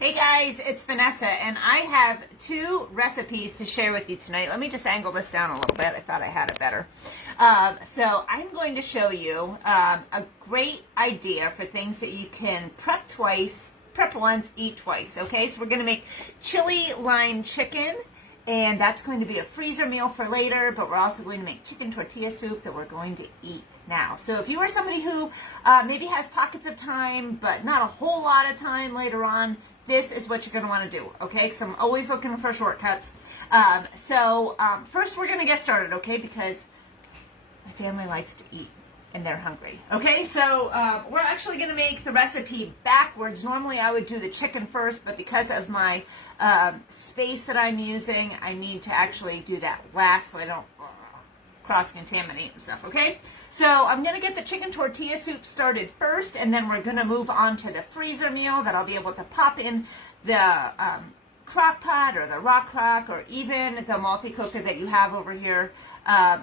Hey guys, it's Vanessa, and I have two recipes to share with you tonight. Let me just angle this down a little bit. I thought I had it better. So I'm going to show you a great idea for things that you can prep twice, prep once, eat twice. Okay, so we're going to make chili lime chicken, and that's going to be a freezer meal for later, but we're also going to make chicken tortilla soup that we're going to eat now. So if you are somebody who maybe has pockets of time, but not a whole lot of time later on, this is what you're going to want to do, okay? Because I'm always looking for shortcuts. First we're going to get started, okay? Because my family likes to eat and they're hungry, okay? So we're actually going to make the recipe backwards. Normally I would do the chicken first, but because of my space that I'm using, I need to actually do that last so I don't cross-contaminate and stuff, okay? So I'm going to get the chicken tortilla soup started first, and then we're going to move on to the freezer meal that I'll be able to pop in the crock pot or the rock crock or even the multi-cooker that you have over here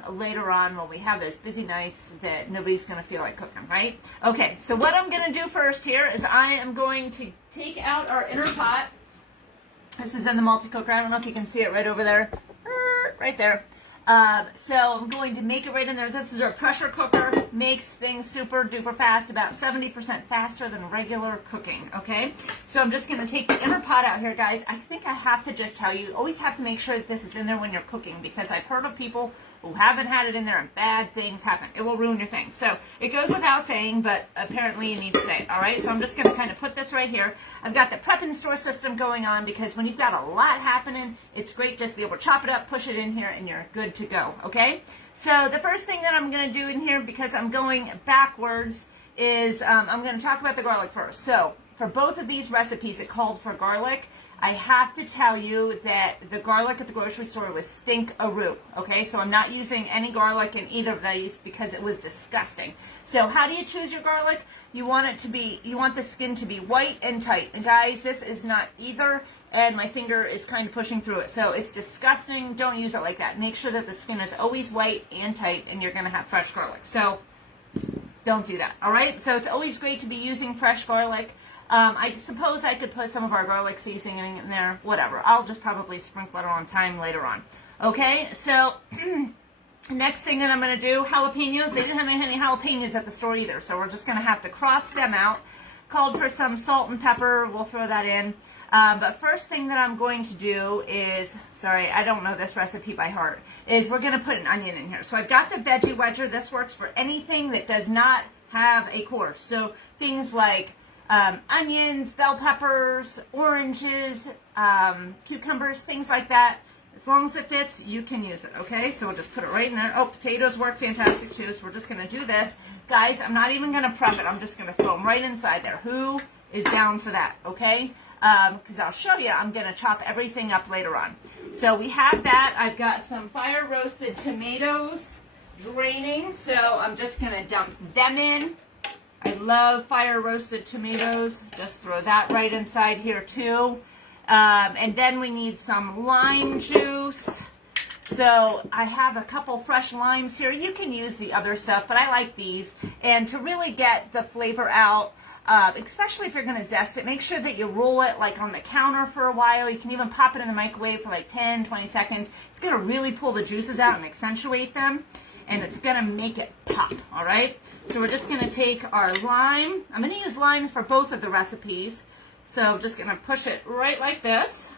later on when we have those busy nights that nobody's going to feel like cooking, right? Okay, so what I'm going to do first here is I am going to take out our inner pot. This is in the multi-cooker. I don't know if you can see it right over there. Right there. So I'm going to make it right in there. This is our pressure cooker. Makes things super duper fast, about 70% faster than regular cooking, okay? So I'm just going to take the inner pot out here, guys. I think I have to just tell you, always have to make sure that this is in there when you're cooking, because I've heard of people who haven't had it in there and bad things happen. It will ruin your thing. So it goes without saying, but apparently you need to say it, all right? So I'm just going to kind of put this right here. I've got the prep and store system going on because when you've got a lot happening, it's great just to be able to chop it up, push it in here, and you're good to go, okay? So the first thing that I'm going to do in here, because I'm going backwards, is I'm going to talk about the garlic first. So for both of these recipes, it called for garlic. I have to tell you that the garlic at the grocery store was stink-a-roo, okay? So I'm not using any garlic in either of these because it was disgusting. So how do you choose your garlic? You want the skin to be white and tight. And guys, this is not either, and my finger is kind of pushing through it. So it's disgusting. Don't use it like that. Make sure that the skin is always white and tight, and you're going to have fresh garlic. So don't do that, all right? So it's always great to be using fresh garlic. I suppose I could put some of our garlic seasoning in there, whatever. I'll just probably sprinkle it on time later on. Okay, so next thing that I'm going to do, jalapenos. They didn't have any jalapenos at the store either, so we're just going to have to cross them out. Called for some salt and pepper. We'll throw that in. But first thing that I'm going to do is, sorry, I don't know this recipe by heart, is we're going to put an onion in here. So I've got the veggie wedger. This works for anything that does not have a core. So things like onions, bell peppers, oranges, cucumbers, things like that. As long as it fits, you can use it, okay? So we'll just put it right in there. Oh, potatoes work fantastic too, so we're just going to do this. Guys, I'm not even going to prep it. I'm just going to throw them right inside there. Who is down for that, okay? Because I'll show you, I'm going to chop everything up later on. So we have that. I've got some fire-roasted tomatoes draining, so I'm just going to dump them in. I love fire-roasted tomatoes. Just throw that right inside here too. And then we need some lime juice. So I have a couple fresh limes here. You can use the other stuff, but I like these. And to really get the flavor out, especially if you're going to zest it, make sure that you roll it like on the counter for a while. You can even pop it in the microwave for like 10, 20 seconds. It's going to really pull the juices out and accentuate them. And it's going to make it pop, all right? So we're just going to take our lime. I'm going to use limes for both of the recipes. So I'm just going to push it right like this.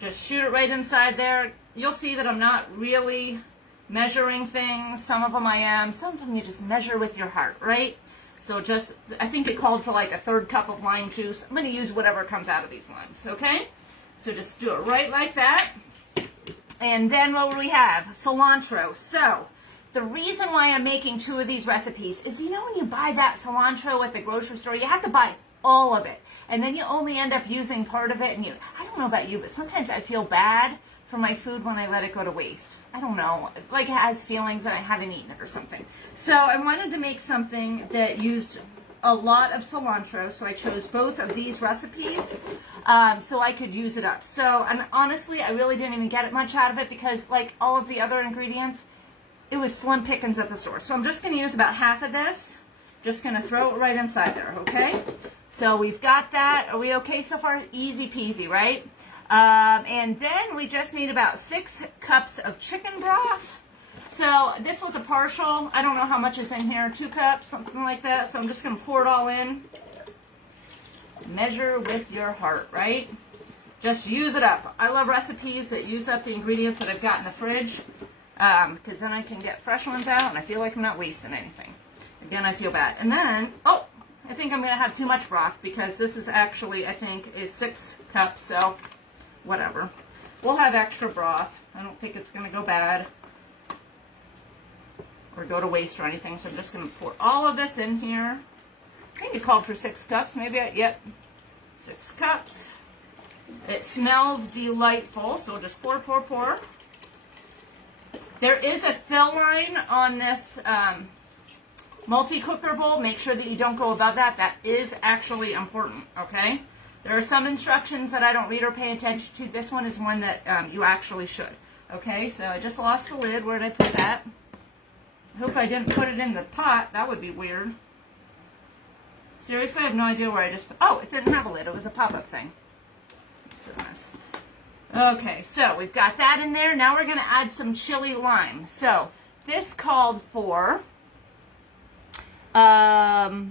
Just shoot it right inside there. You'll see that I'm not really measuring things. Some of them I am. Some of them you just measure with your heart, right? So just, I think it called for like a 1/3 cup of lime juice. I'm going to use whatever comes out of these limes, okay? So just do it right like that. And then what do we have? Cilantro. So the reason why I'm making two of these recipes is, you know, when you buy that cilantro at the grocery store, you have to buy all of it. And then you only end up using part of it. And I don't know about you, but sometimes I feel bad for my food when I let it go to waste. I don't know. Like it has feelings that I haven't eaten it or something. So I wanted to make something that used a lot of cilantro, so I chose both of these recipes so I could use it up. So, and honestly, I really didn't even get much out of it because, like all of the other ingredients, it was slim pickings at the store. So I'm just going to use about half of this. Just going to throw it right inside there, okay? So we've got that. Are we okay so far? Easy peasy, right? And then we just need about 6 cups of chicken broth. So this was a partial. I don't know how much is in here. 2 cups, something like that. So I'm just going to pour it all in. Measure with your heart, right? Just use it up. I love recipes that use up the ingredients that I've got in the fridge, because then I can get fresh ones out and I feel like I'm not wasting anything. Again, I feel bad. And then, oh, I think I'm going to have too much broth because this is actually, I think, is 6 cups, so whatever. We'll have extra broth. I don't think it's going to go bad or go to waste or anything, so I'm just going to pour all of this in here. I think it called for 6 cups, maybe, yep, 6 cups. It smells delightful, so just pour, pour, pour. There is a fill line on this multi-cooker bowl. Make sure that you don't go above that. That is actually important, okay? There are some instructions that I don't read or pay attention to. This one is one that you actually should, okay? So I just lost the lid. Where did I put that? I hope I didn't put it in the pot. That would be weird. Seriously, I have no idea where I just put. Oh, it didn't have a lid. It was a pop-up thing. Goodness. Okay, so we've got that in there. Now we're going to add some chili lime. So this called for about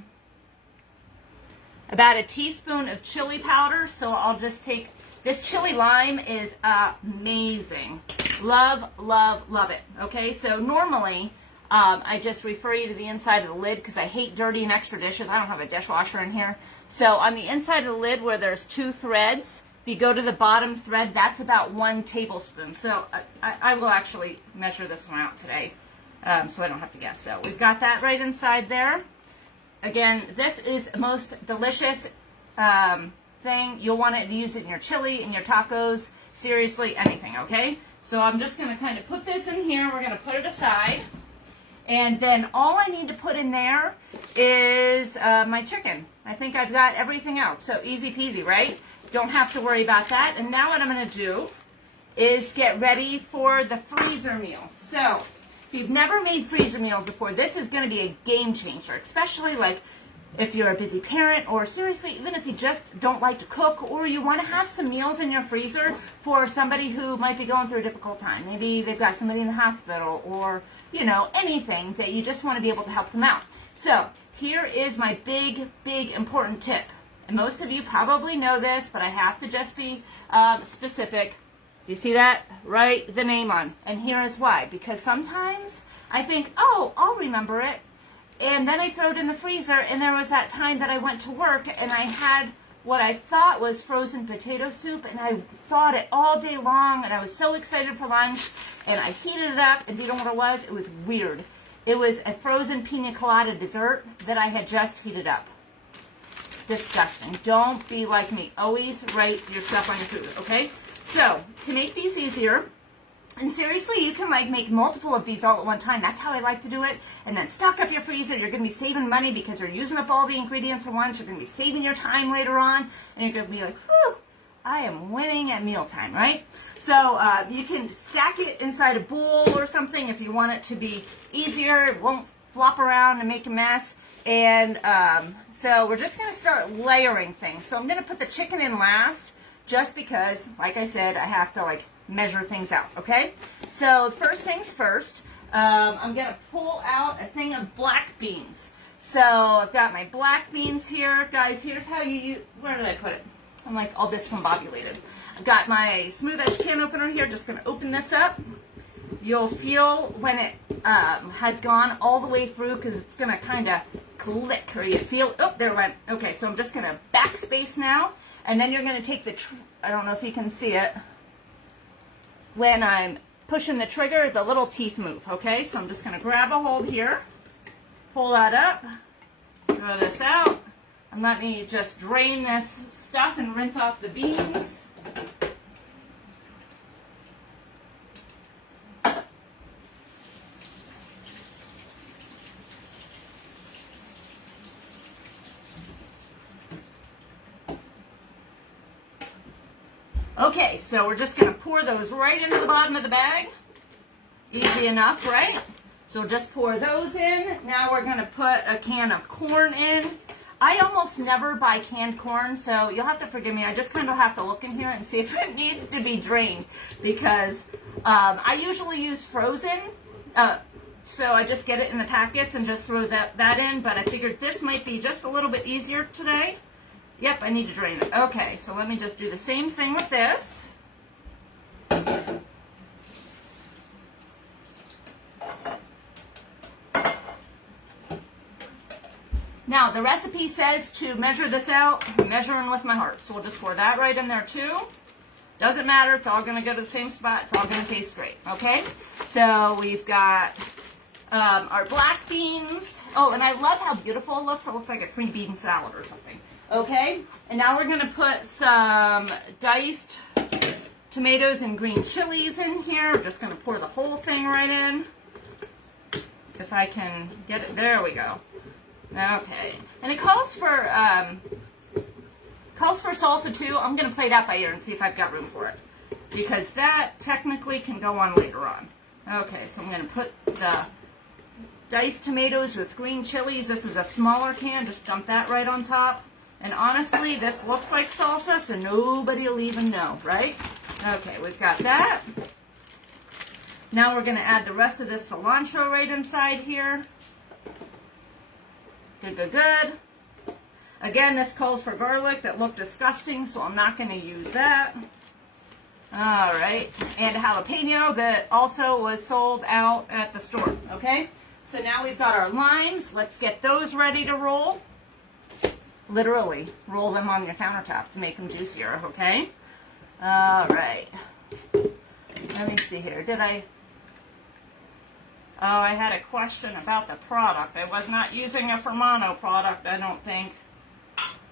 a teaspoon of chili powder. So I'll just take this. Chili lime is amazing. Love, love, love it. Okay, so normally I just refer you to the inside of the lid because I hate dirty and extra dishes. I don't have a dishwasher in here. So on the inside of the lid where there's 2 threads, if you go to the bottom thread, that's about 1 tablespoon. So I will actually measure this one out today so I don't have to guess. So we've got that right inside there. Again, this is the most delicious thing. You'll want to use it in your chili, in your tacos, seriously, anything, okay? So I'm just going to kind of put this in here. We're going to put it aside. And then all I need to put in there is my chicken. I think I've got everything else. So easy peasy, right? Don't have to worry about that. And now what I'm going to do is get ready for the freezer meal. So if you've never made freezer meals before, this is going to be a game changer, especially like if you're a busy parent, or seriously, even if you just don't like to cook, or you want to have some meals in your freezer for somebody who might be going through a difficult time. Maybe they've got somebody in the hospital, or, you know, anything that you just want to be able to help them out. So here is my big, big important tip. And most of you probably know this, but I have to just be specific. You see that? Write the name on. And here is why. Because sometimes I think, oh, I'll remember it. And then I throw it in the freezer, and there was that time that I went to work, and I had what I thought was frozen potato soup, and I thought it all day long, and I was so excited for lunch, and I heated it up, and do you know what it was? It was weird. It was a frozen pina colada dessert that I had just heated up. Disgusting. Don't be like me. Always write your stuff on your food, okay? So, to make these easier, and seriously, you can like make multiple of these all at one time. That's how I like to do it. And then stock up your freezer. You're going to be saving money because you're using up all the ingredients at once. You're going to be saving your time later on. And you're going to be like, whew, I am winning at mealtime, right? So you can stack it inside a bowl or something if you want it to be easier. It won't flop around and make a mess. And so we're just going to start layering things. So I'm going to put the chicken in last just because, like I said, I have to like measure things out, okay? So first things first, I'm going to pull out a thing of black beans. So I've got my black beans here. Guys, here's how you use, where did I put it? I'm like all discombobulated. I've got my smooth edge can opener here. Just going to open this up. You'll feel when it has gone all the way through because it's going to kind of click, or you feel, oh, there it went. Okay, so I'm just going to backspace now, and then you're going to take the, I don't know if you can see it, when I'm pushing the trigger, the little teeth move, okay? So I'm just going to grab a hold here, pull that up, throw this out, and let me just drain this stuff and rinse off the beans. Okay, so we're just going to pour those right into the bottom of the bag. Easy enough, right? So just pour those in. Now we're going to put a can of corn in. I almost never buy canned corn, so you'll have to forgive me. I just kind of have to look in here and see if it needs to be drained, because I usually use frozen, so I just get it in the packets and just throw that in, but I figured this might be just a little bit easier today. Yep, I need to drain it. Okay, so let me just do the same thing with this. Now, the recipe says to measure this out, measuring with my heart. So we'll just pour that right in there too. Doesn't matter, it's all gonna go to the same spot. It's all gonna taste great, okay? So we've got our black beans. Oh, and I love how beautiful it looks. It looks like a 3-bean salad or something. Okay, and now we're gonna put some diced tomatoes and green chilies in here. I'm just gonna pour the whole thing right in. If I can get it, there we go. Okay, and it calls for salsa too. I'm gonna play that by ear and see if I've got room for it, because that technically can go on later on. Okay, so I'm gonna put the diced tomatoes with green chilies. This is a smaller can, just dump that right on top. And honestly, this looks like salsa, so nobody will even know, right? Okay, we've got that. Now we're gonna add the rest of this cilantro right inside here. Good, good, good. Again, this calls for garlic that looked disgusting, so I'm not going to use that. All right, and a jalapeno that also was sold out at the store, okay? So now we've got our limes. Let's get those ready to roll. Literally, roll them on your countertop to make them juicier, okay? All right. Let me see here. Oh, I had a question about the product. I was not using a Fermano product, I don't think.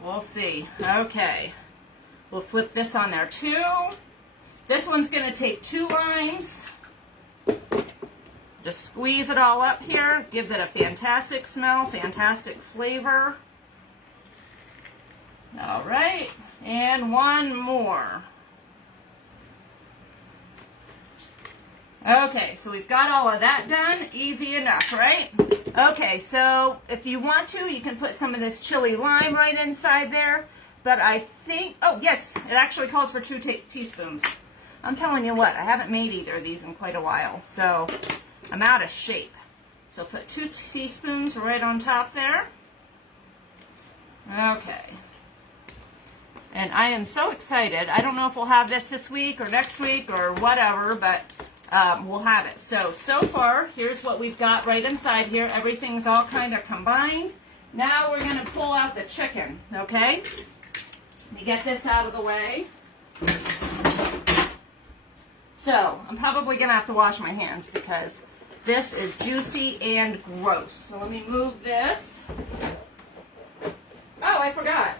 We'll see. Okay. We'll flip this on there too. This one's going to take 2 limes. Just squeeze it all up here. Gives it a fantastic smell, fantastic flavor. All right. And one more. Okay, so we've got all of that done. Easy enough, right? Okay, so if you want to, you can put some of this chili lime right inside there. But I think, oh yes, it actually calls for 2 teaspoons. I'm telling you what, I haven't made either of these in quite a while, so I'm out of shape. So put 2 teaspoons right on top there. Okay. And I am so excited. I don't know if we'll have this week or next week or whatever, but we'll have it. So far, here's what we've got right inside here. Everything's all kind of combined. Now we're going to pull out the chicken, okay? Let me get this out of the way. So, I'm probably going to have to wash my hands because this is juicy and gross. So let me move this. Oh, I forgot.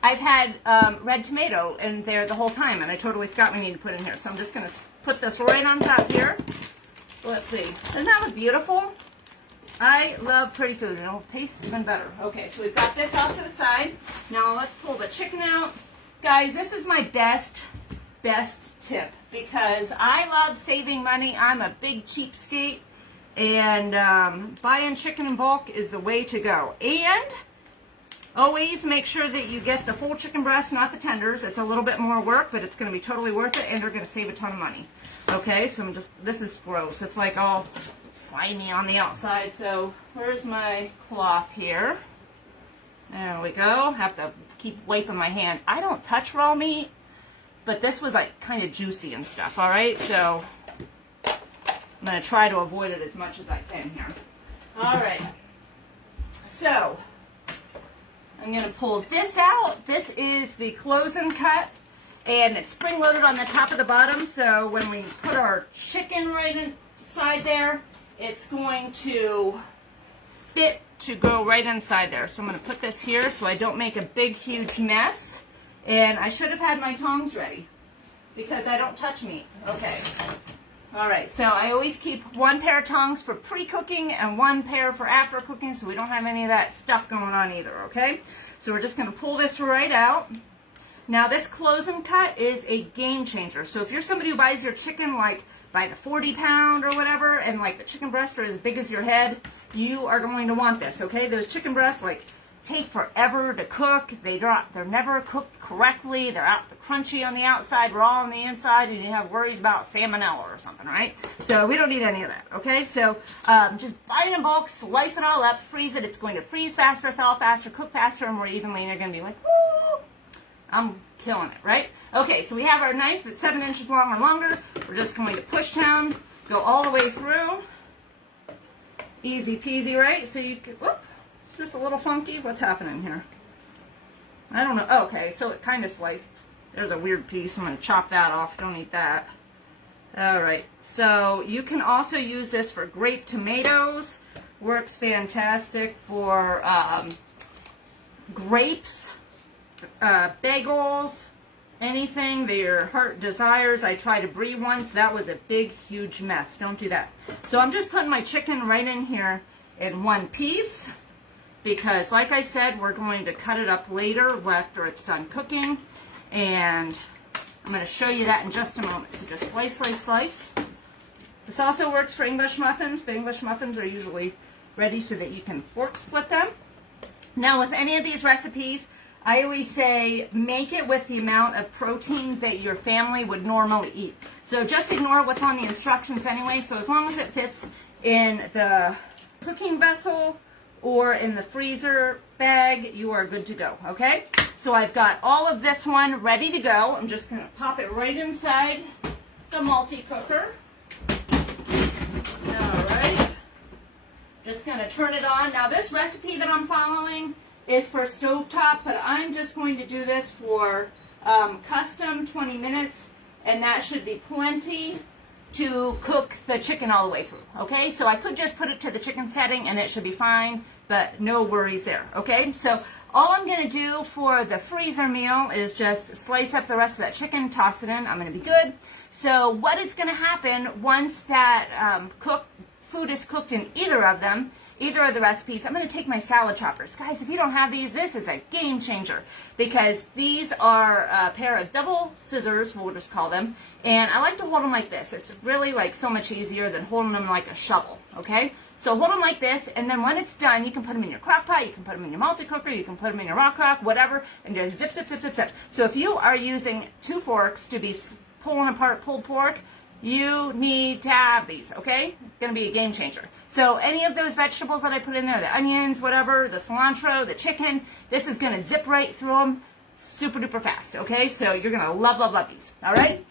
I've had red tomato in there the whole time, and I totally forgot we need to put in here. So I'm just going to put this right on top here. So let's see. Doesn't that look beautiful? I love pretty food, and it'll taste even better. Okay, so we've got this off to the side. Now let's pull the chicken out. Guys, this is my best tip, because I love saving money. I'm a big cheapskate, and buying chicken in bulk is the way to go. And always make sure that you get the full chicken breast, not the tenders. It's a little bit more work, but it's going to be totally worth it, and you're going to save a ton of money. Okay, so this is gross. It's like all slimy on the outside. So where's my cloth here? There we go. Have to keep wiping my hands. I don't touch raw meat, but this was like kind of juicy and stuff, all right? So I'm going to try to avoid it as much as I can here. All right. So I'm going to pull this out. This is the close and cut, and it's spring-loaded on the top of the bottom, so when we put our chicken right inside there, it's going to fit to go right inside there. So I'm going to put this here so I don't make a big, huge mess. And I should have had my tongs ready because I don't touch meat. Okay. All right, so I always keep 1 pair of tongs for pre-cooking and 1 pair for after cooking, so we don't have any of that stuff going on either, okay? So we're just going to pull this right out. Now this close and cut is a game changer. So if you're somebody who buys your chicken like by the 40 pound or whatever, and like the chicken breasts are as big as your head, you are going to want this, okay? Those chicken breasts, like, take forever to cook. They're never cooked correctly. They're crunchy on the outside, raw on the inside, and you have worries about salmonella or something, right? So we don't need any of that, okay? So just buy it in bulk, slice it all up, freeze it. It's going to freeze faster, thaw faster, cook faster, and more evenly, and you're going to be like, woo, I'm killing it, right? Okay, so we have our knife that's 7 inches long or longer. We're just going to push down, go all the way through. Easy peasy, right? So you can, whoop. Just a little funky. What's happening here? I don't know. Okay, so it kind of sliced. There's a weird piece. I'm going to chop that off. Don't eat that. All right. So you can also use this for grape tomatoes. Works fantastic for grapes, bagels, anything that your heart desires. I tried a brie once. That was a big, huge mess. Don't do that. So I'm just putting my chicken right in here in one piece, because like I said, we're going to cut it up later after it's done cooking, and I'm going to show you that in just a moment. So just slice, slice, slice. This also works for English muffins, but English muffins are usually ready so that you can fork split them. Now with any of these recipes, I always say make it with the amount of protein that your family would normally eat. So just ignore what's on the instructions anyway. So as long as it fits in the cooking vessel or in the freezer bag, you are good to go, okay? So I've got all of this one ready to go. I'm just going to pop it right inside the multi-cooker. All right. Just going to turn it on. Now this recipe that I'm following is for stovetop, but I'm just going to do this for custom 20 minutes, and that should be plenty to cook the chicken all the way through, okay? So I could just put it to the chicken setting and it should be fine, but no worries there, okay? So all I'm gonna do for the freezer meal is just slice up the rest of that chicken, toss it in, I'm gonna be good. So what is gonna happen once that food is cooked in either of them, either of the recipes, I'm going to take my salad choppers. Guys, if you don't have these, this is a game changer, because these are a pair of double scissors, we'll just call them, and I like to hold them like this. It's really like so much easier than holding them like a shovel, okay? So hold them like this, and then when it's done, you can put them in your crock pot, you can put them in your multi-cooker, you can put them in your rock crock, whatever, and just zip, zip, zip, zip, zip. So if you are using 2 forks to be pulling apart pulled pork, you need to have these, okay? It's going to be a game changer. So any of those vegetables that I put in there, the onions, whatever, the cilantro, the chicken, this is going to zip right through them super duper fast, okay? So you're going to love, love, love these, all right?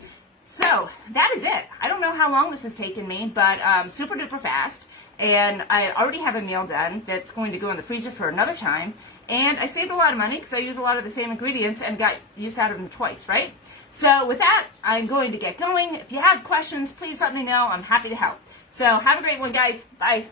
So that is it. I don't know how long this has taken me, but super duper fast. And I already have a meal done that's going to go in the freezer for another time. And I saved a lot of money because I use a lot of the same ingredients and got use out of them twice, right? So with that, I'm going to get going. If you have questions, please let me know. I'm happy to help. So have a great one, guys. Bye.